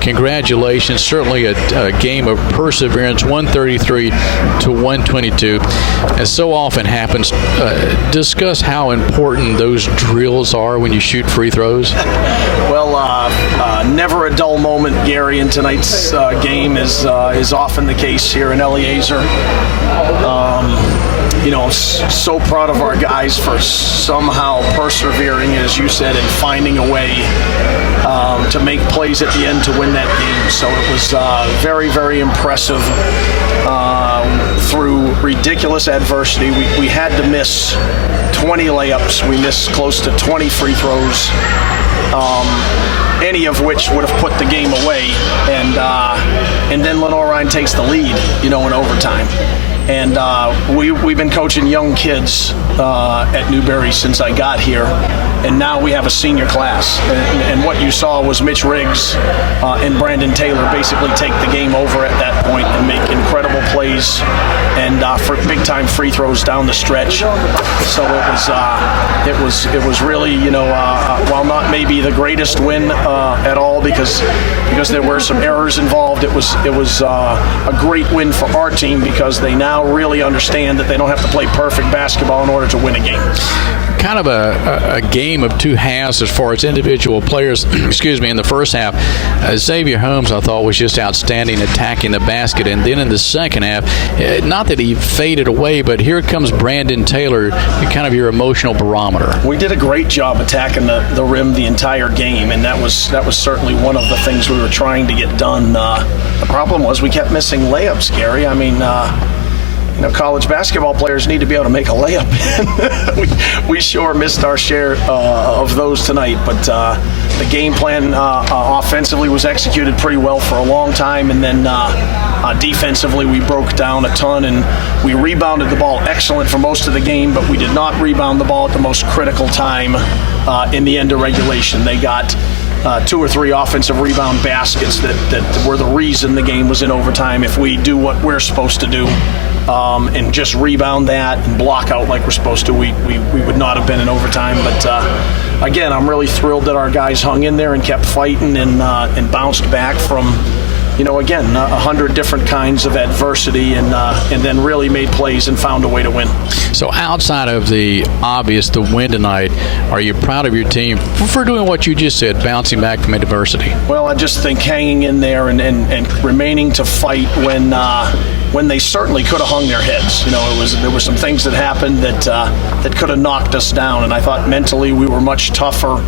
Congratulations. Certainly a game of perseverance, 133 to 122. As so often happens, discuss how important those drills are when you shoot free throws. Well, never a dull moment, Gary, in tonight's game is often the case here in Eliezer. So proud of our guys for somehow persevering, as you said, and finding a way to make plays at the end to win that game. So it was very, very impressive through ridiculous adversity. We had to miss 20 layups. We missed close to 20 free throws, any of which would have put the game away. And then Lenoir-Rhyne takes the lead, in overtime. And we've been coaching young kids at Newberry since I got here, and now we have a senior class. And what you saw was Mitch Riggs and Brandon Taylor basically take the game over at that point and make incredible plays and for big-time free throws down the stretch. So it was really, while not maybe the greatest win at all because there were some errors involved, it was a great win for our team because they now really understand that they don't have to play perfect basketball in order to win a game. Kind of a game of two halves as far as individual players, in the first half. Xavier Holmes, I thought, was just outstanding attacking the basket. And then in the second half, not that he faded away, but here comes Brandon Taylor, kind of your emotional barometer. We did a great job attacking the rim the entire game, and that was certainly one of the things we were trying to get done. The problem was we kept missing layups, Gary. I mean, college basketball players need to be able to make a layup. we sure missed our share of those tonight, but the game plan offensively was executed pretty well for a long time, and then defensively we broke down a ton, and we rebounded the ball excellent for most of the game, but we did not rebound the ball at the most critical time in the end of regulation. They got 2 or 3 offensive rebound baskets that were the reason the game was in overtime. If we do what we're supposed to do, and just rebound that and block out like we're supposed to, we would not have been in overtime. But again, I'm really thrilled that our guys hung in there and kept fighting and bounced back from, again, 100 different kinds of adversity and then really made plays and found a way to win. So outside of the obvious, the win tonight, are you proud of your team for doing what you just said, bouncing back from adversity? Well, I just think hanging in there and remaining to fight when they certainly could have hung their heads. There were some things that happened that could have knocked us down, and I thought mentally we were much tougher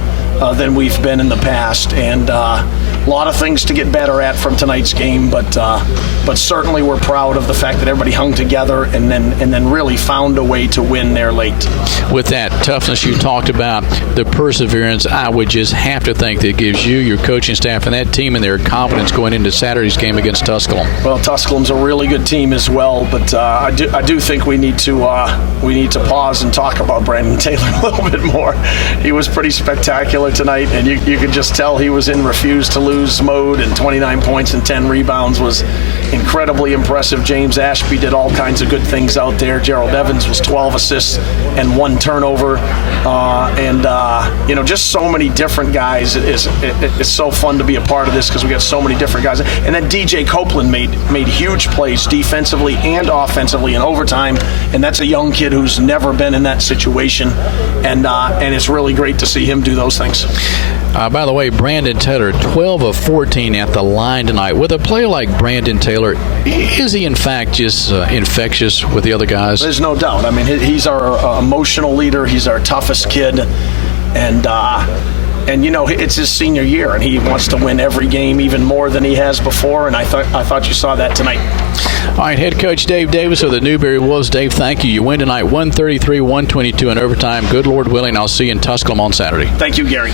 than we've been in the past, and a lot of things to get better at from tonight's game, but certainly we're proud of the fact that everybody hung together and then really found a way to win there late. With that toughness you talked about, the perseverance, I would just have to think that gives you, your coaching staff, and that team and their confidence going into Saturday's game against Tusculum. Well, Tusculum's a really good team as well, but I do think we need to pause and talk about Brandon Taylor a little bit more. He was pretty spectacular tonight, and you could just tell he was in refuse to lose mode, and 29 points and 10 rebounds was incredibly impressive. James Ashby did all kinds of good things out there. Gerald Evans was 12 assists and 1 turnover, just so many different guys. It's so fun to be a part of this because we got so many different guys. And then DJ Copeland made huge plays defensively and offensively in overtime, and that's a young kid who's never been in that situation, and it's really great to see him do those things. By the way, Brandon Taylor, 12 of 14 at the line tonight. With a player like Brandon Taylor, is he in fact just infectious with the other guys? There's no doubt. I mean, he's our emotional leader. He's our toughest kid, and it's his senior year, and he wants to win every game even more than he has before, and I thought you saw that tonight. All right, head coach Dave Davis of the Newberry Wolves. Dave, thank you. You win tonight 133-122 in overtime. Good Lord willing, I'll see you in Tusculum on Saturday. Thank you, Gary.